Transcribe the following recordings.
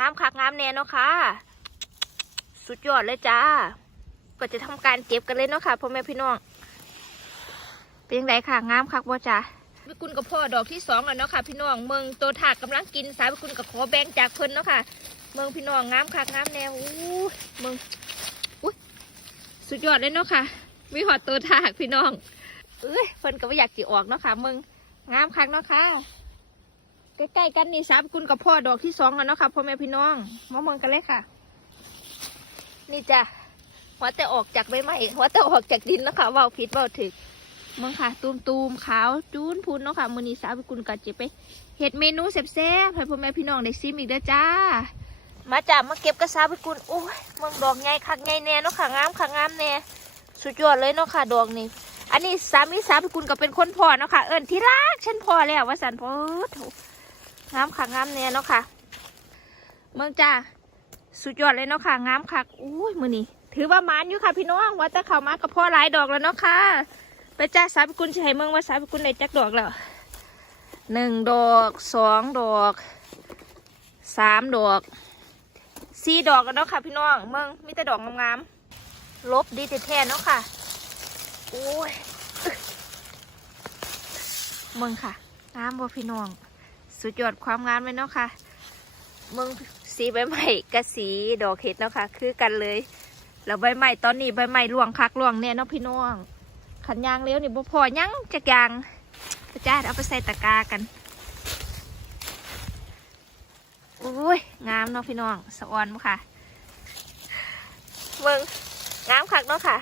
งามคักงามแน่เนาะค่ะ สุดยอดเลยจ้า ก็จะทำการเก็บกันเลยเนาะค่ะพ่อแม่พี่น้อง เป็นยังไงค่ะงามคักบ่จ้าพี่กุลกับพ่อดอกที่สองแล้วเนาะค่ะพี่น้องเมืองตัวถากกำลังกินสายพี่กุลกับขอแบ่งจากเพิ่นเนาะค่ะ เมืองพี่น้องงามคักงามแนวอู้เมืองอุ้ยสุดยอดเลยเนาะค่ะมีหอดตัวถากพี่น้องเอ้ยเพิ่นก็ไม่อยากจีออกเนาะค่ะเมืองงามคักเนาะค่ะ ใกล้ๆกันนี่สามกุลกับพ่อดอกที่สองแล้วเนาะค่ะพ่อแม่พี่น้องมามองกันเลยค่ะ นี่จ้ะหัวแต่ออกจากใบไม้หัวแต่ออกจากดินเนาะค่ะเว้าผิดเว้าถึกมองค่ะ ตูมตูมๆขาวจูนพูนเนาะค่ะมือนี้สามกุลก็จะไปเฮ็ดเมนูแซ่บๆให้พ่อแม่พี่น้องได้ซิมอีกเด้อจ้า มาจ้ามาเก็บกระซาบกุลโอ้ยมองดอกใหญ่คักใหญ่แน่เนาะค่ะงามค่ะงามแน่สุดยอดเลยเนาะค่ะดอกนี้อันนี้สามีสาพิกุลก็เป็นคนพ่อเนาะค่ะเอิญที่รักฉันพ่อแล้วว่าสันพ่อ งามค่ะงามแน่เนาะค่ะ เมืองจ้าสุดยอดเลยเนาะค่ะงามค่ะอุ้ยมือนี้ถือว่ามานอยู่ค่ะพี่น้องว่าจะเข้ามากับพ่อหลายดอกแล้วเนาะค่ะ ไปจ้าสาพิกุลจะให้เมืองว่าสาพิกุลได้จักดอกแล้วหนึ่งดอกสองดอกสามดอกสี่ดอกแล้วเนาะค่ะพี่น้องเมืองมีแต่ดอกงามๆลบดีแท้ๆเนาะค่ะโอ้ยเมึงค่ะงามบ่พี่น้อง สุดยอดความงามเลยเนาะค่ะเมึงสีใบไม้กับสีดอกเห็ดเนาะค่ะ คือกันเลยแล้วใบไม้ตอนนี้ใบไม้ร่วงคักร่วงเนี่ยเนาะพี่น้องขันยางเลี้ยวนี่บ่พอยังจักยางพระจ้าเอาไปใส่ตะกร้ากันโอ้ยงามเนาะพี่น้องสะออนบ่ค่ะเมึงงามคักเนาะค่ะ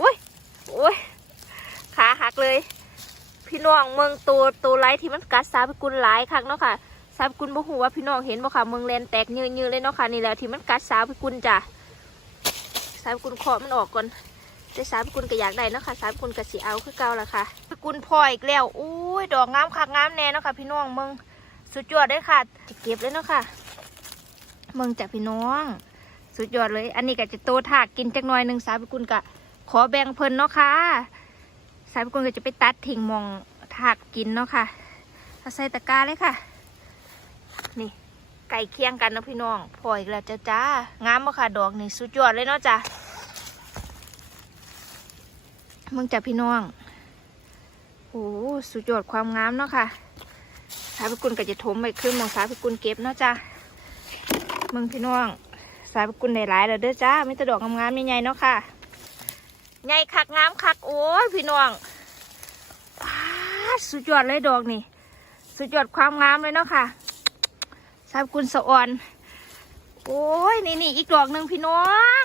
อุ้ยอุ้ยขาหักเลย พี่น้องเมืองตัวตัวไรที่มันกัดสาบกุลหลายครั้งเนาะค่ะสาบกุลบ่ฮู้ว่าพี่น้องเห็นบ่ค่ะเมืองแลนแตกยืดๆเลยเนาะค่ะนี่แหละที่มันกัดสาบกุลจ้ะสาบกุลเคาะมันออกก่อนแต่สาบกุลก็อยากได้เนาะค่ะสาบกุลก็สิเอาคือเก่าละค่ะสาบกุลพออีกแล้วอุ้ยดอกงามคักงามแน่เนาะค่ะพี่น้องเมืองสุดยอดเลยค่ะจะเก็บเลยเนาะค่ะเมืองจากพี่น้อง สุดยอดเลย อันนี้ก็จะโตถากกินจักหน่อยหนึ่งสาบกุลก็ขอแบ่งเพิ่นเนาะค่ะ สายพิกุลก็จะไปตัดทิ้งมองถากกินเนาะค่ะเอาใส่ตะกร้าเลยค่ะ นี่ไก่เคียงกันนะพี่น้องพออีกแล้วจ้าจ้างามบ่ค่ะดอกนี่สุดยอดเลยเนาะจ้ะมึงจ้ะพี่น้องโอ้สุดยอดความงามเนาะค่ะสายพิกุลก็จะถมไปขึ้นมองสายพิกุลเก็บเนาะจ้ะมึงพี่น้องสายพิกุลได้หลายแล้วเด้อจ้ามีแต่ดอกงามๆใหญ่ๆเนาะค่ะ ใหญ่คักงามคัก โอ้ยพี่น้องป้าสุดยอดเลยดอกนี่ สุดยอดความงามเลยเนาะค่ะสายกุลสะออน โอ้ยนี่นี่อีกดอกหนึ่งพี่น้อง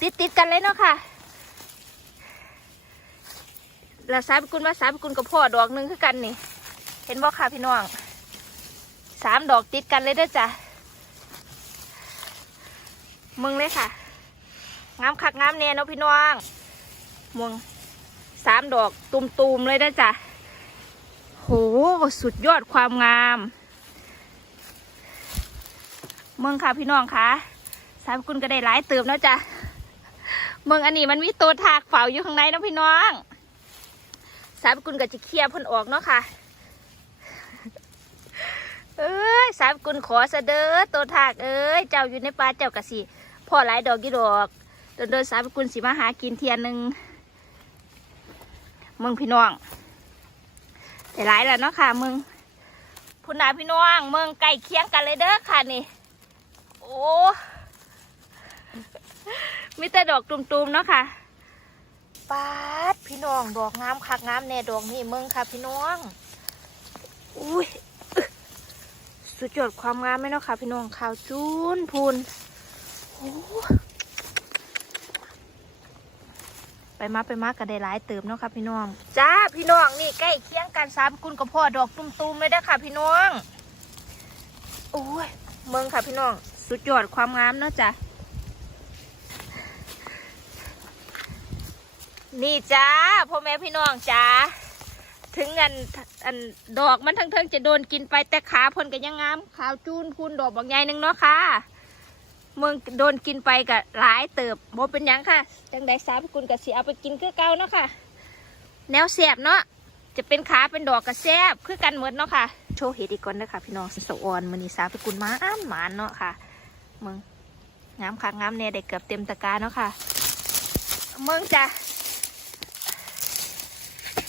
ติดติดกันเลยเนาะค่ะแล้วสายกุลว่าสายกุลกับพ่อดอกหนึ่งคือกันนี่ เห็นบ่ค่ะพี่น้องสามดอกติดกันเลยเด้อจ้ะมึงเลยค่ะ งามคักงามแน่เนาะพี่น้องมวงสามดอกตุมๆเลยนะจ๊ะโหสุดยอดความงามเมืองค่ะพี่น้องค่ะสามกุลก็ได้หลายเติมแล้วจ้ะเมืองอันนี้มันมีตัวถากเฝ้าอยู่ข้างในนะพี่น้องสามกุลก็จะเคลียร์พ่นออกเนาะค่ะเอ้ยสามกุลขอเสด้อตัวถากเอ้ยเจ้าอยู่ในป่าเจ้ากะสิพ่อหลายดอกกี่ดอก เดินเดินสายไปกุลสีมาหากินเทียนหนึ่งมึงพี่น้องแต่หลายแล้วเนาะค่ะมึงพุ่นนาพี่น้องมึงใกล้เคียงกันเลยเด้อค่ะนี่ โอ้มีแต่ดอกตุ่มๆเนาะค่ะปาดพี่น้องดอกงามคักงามแน่ดอกนี่มึงค่ะพี่น้องอุ้ยอึ๊ะสุดยอดความงามไหมเนาะค่ะพี่น้องขาวจูนพูนโอ้ ไปมาไปมาก็ได้หลายเติมเนาะค่ะพี่น้อง จ้าพี่น้องนี่ใกล้เคียงกันสามกุลกับพ่อดอกตุ้มๆเลยด้ค่ะ พี่น้องโอ้ยเมืองค่ะพี่น้อง สุดยอดความงามเนาะจ้ะนี่จ้าพ่อแม่พี่น้องจ้าถึงอันอันดอกมันทั้งเทิงจะโดนกินไปแต่ขาเพ่นก็ยังงามขาวจูนพูนดอกบางใหญ่หนึ่งเนาะค่ะ เมืองโดนกินไปกับหลายเติบบ่เป็นหยังค่ะ จังใดสาพิกุลกับสีเอาไปกินคือเก่าเนาะค่ะ แนวแสบเนาะจะเป็นขาเป็นดอกกับแซบคือกันเหมดเนาะค่ะ โชว์เห็ดอีกก่อนนะคะพี่น้องสะอนมือนีสาวไปกุลมาอ้านหมานเนาะค่ะเมึงงามคักงามแน่ได้เกือบเต็มตะกร้าเนาะค่ะเมืองจะ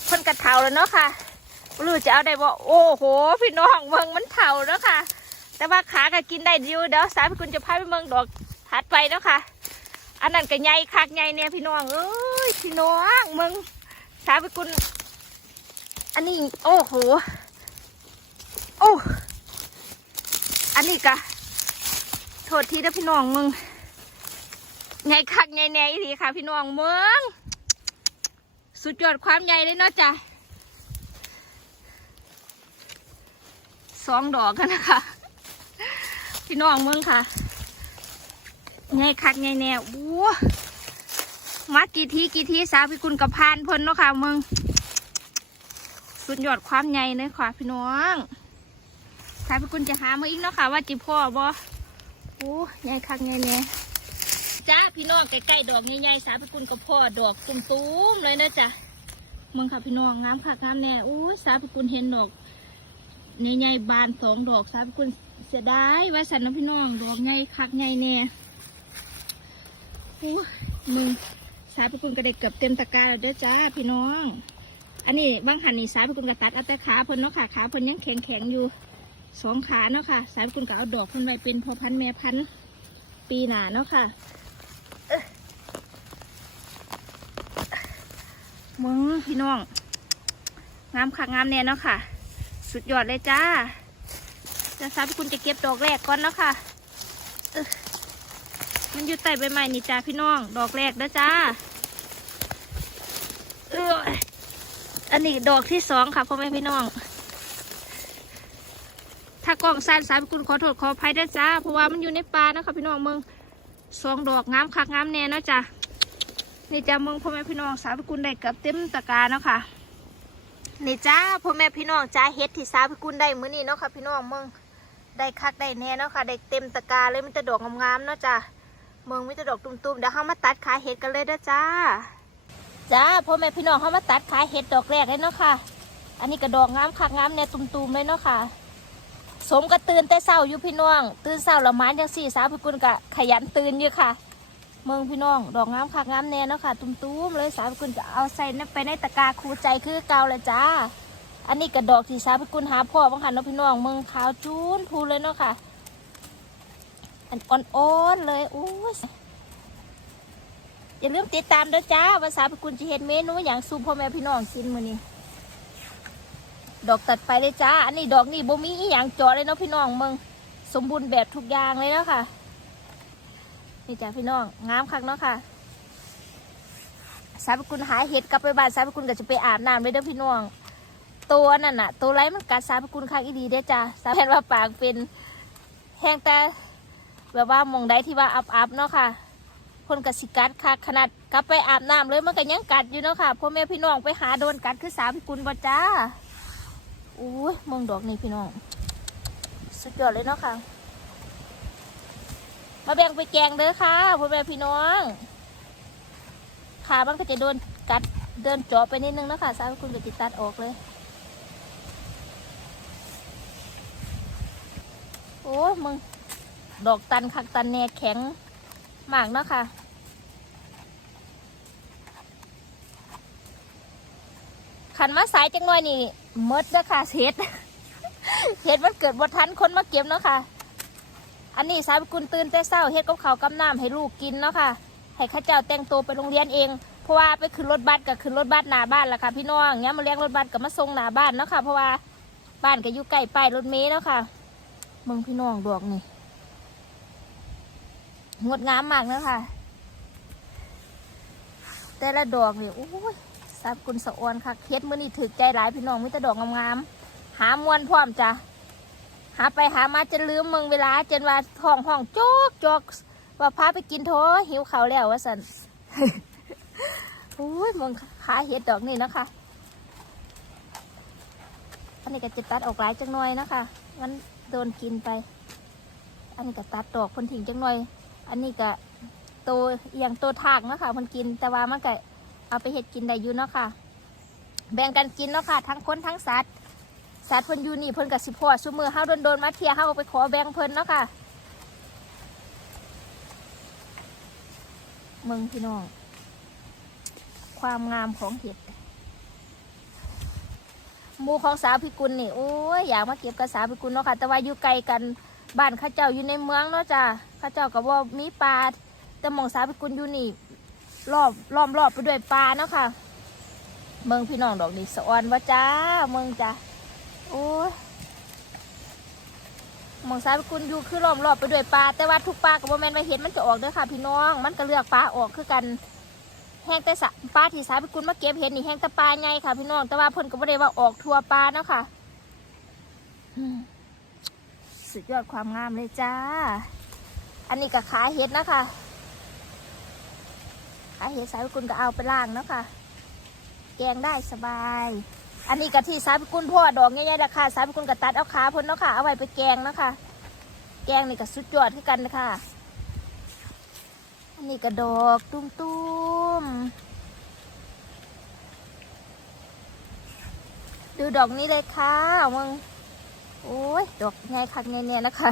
เพิ่นกระเทาแล้วเนาะค่ะรู้จะเอาได้บ่โอ้โห พี่น้องเมืองมันเทาเนาะค่ะ แต่ว่าขาก็กินได้อยู่เดี๋ยวสาวไปกุลจะพาไปเมืองดอกถัดไปเนาะค่ะ อันนั้นก็ใหญ่คักใหญ่เนี่ยพี่น้องเอ้ยพี่น้องเมืองสาวไปกุลอันนี้โอ้โหโอ้อันนี้กะโทษทีนะพี่น้องมึงไงคักไงแน่อีทีค่ะ พี่น้องมึงสุดยอดความใหญ่เลยเนาะจ้ะสองดอกกันนะคะ พี่น้องมึงค่ะไงคักไงแน่โอ้มากี่ทีกี่ทีสาวพี่กุลกับพานเพิ่นเนาะค่ะมึงสุดยอดความใหญ่เลยค่ะพี่น้องถ้าพี่กุลจะหามาอีกเนาะค่ะ ว่าจิพ่อบ่โอ้ใหญ่คักใหญ่เนี่ยจ้าพี่น้องใกล้ๆดอกใหญ่ๆสาวพี่กุลกับพ่อดอกตุ้มๆเลยนะจ๊ะมึงค่ะพี่น้องงามคักงามแน่โอ้สาวพี่กุลเห็นดอก ใหญ่ๆบานสองดอกสาพี่กุลเสียดายว่าสันนะพี่น้องดอกใหญ่คักใหญ่แน่โอ้ยมึงสายพี่กุลก็ได้เกือบเต็มตะกร้าแล้วเด้อจ้าพี่น้อง อันนี้บางหันนี่สายพี่กุลกตัดเอาแต่ขาเพิ่นเนาะค่ะขาเพิ่นยังแข็งแข็งอยู่สองขาเนาะค่ะ สายพกุลก็เอาดอกเพิ่นไว้เป็นพอพันแม่พันปีหนาเนาะค่ะเอ้อมึงพี่น้องงามค่ะงามแน่เนาะค่ะ สุดยอดเลยจ้าจะสายกุลจะเก็บดอกแรกก่อนเนาะค่ะมันอยู่ใต้ใบไม้นี่จ้าพี่น้อง ดอกแรกนะจ้าเอออันนี้ดอกที่สองค่ะพ่อแม่พี่น้อง ถ้ากล้องสั้นสามกุลขอโทษขออภัยด้วยจ้า เพราะว่ามันอยู่ในป่านะคะพี่น้องเมืองสองดอกงามคักงามแน่นะจ้ะนี่จ้าเมืองพ่อแม่พี่น้องสามกุลได้กับเต็มตะกร้าเนาะค่ะ นี่จ้าพ่อแม่พี่น้องจ้าเฮ็ดที่สามกุลได้มื้อนี้เนาะค่ะพี่น้องเมืองได้คักได้แน่เนาะค่ะได้เต็มตะกร้าเลยมันจะดอกงามๆเนาะจ้าเมืองมีแต่ดอกตุ่มๆเดี๋ยวเรามาตัดขายเห็ดกันเลยเด้อจ้าจ้าพ่อแม่พี่น้องเขามาตัดขายเห็ดดอกแรกเลยเนาะค่ะ อันนี้ก็ดอกงามคักงามแน่ตุ่มๆเลยเนาะค่ะ สมก็ตื่นแต่เช้าอยู่พี่น้องตื่นเช้าละมานจังสี่สาวพี่กุลกะขยันตื่นอยู่ค่ะ เมืองพี่น้อง ดอกงามคักงามแน่เนาะค่ะ ตุ้มๆเลยสาวพี่กุลจะเอาใส่ไปในตะกร้าคูใจคือเก่าเลยจ้า อันนี้กระดอกที่สาวพี่กุลหาพ่อบางคันเนาะพี่น้องเมืองขาวจูนพูเลยเนาะค่ะ อันอ่อนๆเลยโอ้อย่าลืมติดตามด้วยจ้าว่าสาวพี่กุลจะเห็นเมนูอย่างซูพ่อแม่พี่น้องกินมื้อนี้ดอกตัดไปเลยจ้า อันนี้ดอกนี่บ่มีอีหยังจาะเลยเนาะพี่น้องเมึงสมบูรณ์แบบทุกอย่างเลยเนาะค่ะ นี่จ้าพี่น้องงามคักเนาะค่ะสายพิกุลหาเห็ดกลับไปบ้านสายพิกุลก็จะไปอาบน้ำเลยเด้อพี่น้อง ตัวนั่นน่ะ ตัวไรมันกัดสายพิกุลคักอีดีเด้อจ้าสายแทนว่าปากเป็นแห้งแต่แบบว่ามองใดที่ว่าอับอับเนาะค่ะคนกสิกัดค่ะขนาดกลับไปอาบน้ำเลยมันก็ยังกัดอยู่เนาะค่ะพ่อแม่พี่น้องไปหาโดนกัดคือสาวพิกุลบ่จ้าอุ้ยมองดอกนี่พี่น้อง สุดยอดเลยเนาะค่ะ มาแบ่งไปแกงเด้อค่ะพ่อแม่พี่น้องขามันก็จะโดนกัดเดินเจาะไปนิดนึงนะคะสาวคุณก็จะตัดออกเลย โอ้ยมึง ดอกตันคักตันแน่แข็งมากเนาะค่ะขันมาสายจังหน่อยนี่มดเด้อค่ะเฮ็ดเฮ็ดมันเกิดบ่ทันคนมาเก็บเนาะค่ะ อันนี้สาวกุลตื่นแต่เช้าเฮ็ดกับข้าวกับน้ำให้ลูกกินเนาะค่ะ ให้ข้าเจ้าแต่งตัวไปโรงเรียนเอง เพราะว่าไปขึ้นรถบัสก็ขึ้นรถบัสหน้าบ้านละค่ะพี่น้องเนี้ยมาเรียกรถบัสก็มาส่งหน้าบ้านเนาะค่ะ เพราะว่าบ้านก็อยู่ใกล้ป้ายรถเมล์เนาะค่ะมึงพี่น้องดอกนี่งดงามมากเนาะค่ะ แต่ละดอกนี่โอ้ยสามกุลสะออนค่ะเคสมือนี่ถือใจหลายพี่น้องมิตรดอกงามๆหามวนพร้อมจ้ะ หาไปหามาจนลืมมึงเวลาจนว่าท้องห้องโจกจกว่าพาไปกินโถหิวเขาแล้วว่าสันโอ้ยมึงขาเห็ดดอกนี่นะคะอันนี้ก็จะตัดออกหลายจังหน่อยนะคะงั้นโดนกินไป อันนี้ก็ตัดดอกพ้นทิ้งจังหน่อย อันนี้ก็โตวอย่างโตวทากเนาะคะมันกินแต่ว่ามันก็เอาไปเห็ดกินได้อยู่เนาะค่ะแบ่งกันกินเนาะค่ะทั้งคนทั้งสัตว์ สัตว์เพิ่นอยู่นี่เพิ่นกับสิพ่อซุมือเฮาโดนๆมาเที่ยเฮาไปขอแบ่งเพิ่นเนาะค่ะเมืองพี่น้อง ความงามของเห็ดหมูของสาวพิกุลนี่โอ้ยอยากมาเก็บกับสาวพิกุลเนาะค่ะ แต่ว่าอยู่ไกลกันบ้านข้าเจ้าอยู่ในเมืองเนาะจ้ะข้าเจ้าก็บ่มีปลาแต่มองสาวพิกุลอยู่นี่รอบล้อมรอบไปด้วยปลาเนาะค่ะเมืองพี่น้องดอกนี่สะออนว่าจ้าเมืองจ้ะ โอ้ยหมองสาวพิกุลอยู่คือล้อมรอบไปด้วยปลาแต่ว่าทุกปลากับโมแมนมาเห็นมันจะออกเด้อค่ะ พี่น้อง มันก็เลือกปลาออกคือกันแห้งแต่สะปลาที่สายไปกุลมาเก็บเห็ดนี่แห้งแต่ปลาไงค่ะ พี่น้องแต่ว่าเพิ่นก็ไม่ได้ว่าออกทัวปลาเนาะค่ะสุดยอดความงามเลยจ้า อันนี้ก็ขาเห็ดนะคะขาเห็ดสายไปกุลก็เอาไปล่างเนาะค่ะ แกงได้สบาย อันนี้กะที่สายไปกุลพ่อดอกง่ายๆราคาสายไปกุลก็ตัดเอาขาพิ่นเนาะค่ะ เอาไว้ไปแกงเนาะค่ะ แกงนี่ก็สุดยอดคือกันนะคะอันนี้ก็ดอกตุ้มๆดูดอกนี้เลยค่ะมึงโอ้ย ดอกใหญ่คักเนี่ยๆนะคะ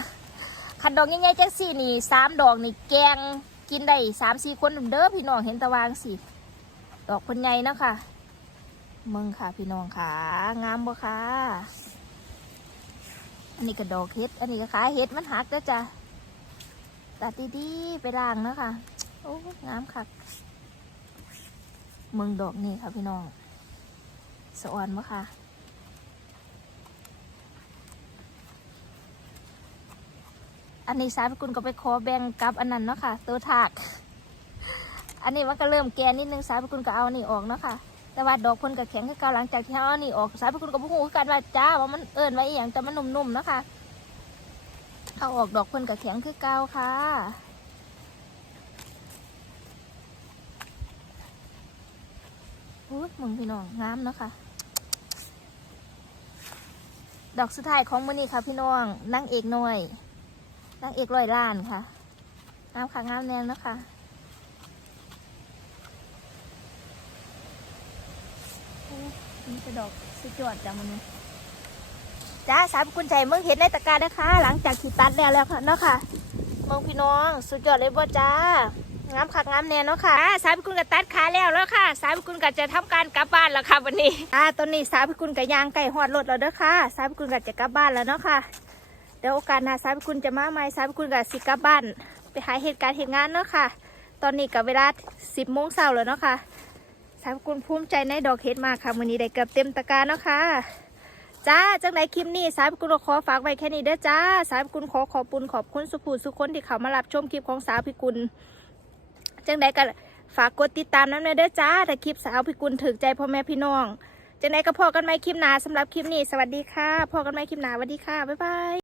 คันดอกใหญ่ๆจังสี่นี่สามดอกนี่แกงกินได้สามสี่คนเด้อพี่น้องเห็นตะวางสิ ดอกคนใหญ่นะคะ มึงค่ะพี่น้องค่ะ งามบ่ค่ะอันนี้ก็ดอกเห็ด อันนี้ก็ขาเห็ดมันหักแล้วจ้ะตัดดีๆไปล้างนะค่ะ โอ้งามคักเมืองดอกนี่ค่ะพี่น้อง สะออนมะค่ะอันนี้สายพิกุลก็ไปขอแบ่งกับอันนั้นเนาะค่ะ ตัวถาก อันนี้มันก็เริ่มแก่นิดนึงสายพิกุลก็เอานี่ออกเนาะค่ะ แต่ว่าดอกเพ่นก็แข็งคือเก่าหลังจากที่เอาอันนี่ออกสายพิกุลก็บุ้งหูกันว่าจ้าว่ามันเอิญไว้อหย่างแต่มันนุ่มๆนะคะเอาออกดอกเพ่นก็แข็งคือเก่าค่ะโอ้มึงพี่น้องงามเนาะค่ะดอกสุดท้ายของมือนี้ค่ะพี่น้องนางเอกหน่อยนางเอกร้อยล้านค่ะงามค่ะงามแนงเนาะค่ะโอ้ย นี่จะดอกสุดยอดจังมันจ้าสามกุญใจเมืองเห็นในตะกร้านะคะ หลังจากที่ตัดแล้วแล้วค่ะเนาะค่ะมองพี่น้อง สุดยอดเลยบ่จ้างามคักงามแน่เนาะค่ะอ่าสายพิกุลกับตัดขาแล้วแล้วค่ะ สายพิกุลก็จะทำการกลับบ้านแล้วค่ะวันนี้อ่าตอนนี้สายพิกุลกับยางไก่หอดรถแล้วเด้อค่ะ สายพิกุลก็จะกลับบ้านแล้วเนาะค่ะเดี๋ยวโอกาสหน้าสายพิกุลจะมาใหม่สายพิกุลกับสิกลับบ้าน ไปหาเหตุการณ์เหตุงานเนาะค่ะ ตอนนี้กับเวลาสิบโมงเช้าแล้วเนาะค่ะ สายพิกุลภูมิใจในดอกเห็ดมากค่ะวันนี้ได้เกือบเต็มตะกร้าเนาะค่ะจ้าจังไหนคลิปนี้สายพิกุลขอฝากไว้แค่นี้เด้อจ้า สายพิกุลขอขอบคุณขอบคุณสุภูสุคนที่เขามารับชมคลิปของสาวพิกุลจังใดก็ฝากกดติดตามน้ำเนยเด้อจ้าถ้าคลิปสาวพิกุลถึกใจพ่อแม่พี่น้องจังใดก็พอกันไหมคลิปหน้าสำหรับคลิปนี้ สวัสดีค่ะพอกันไหมคลิปหน้าสวัสดีค่ะบ๊ายบาย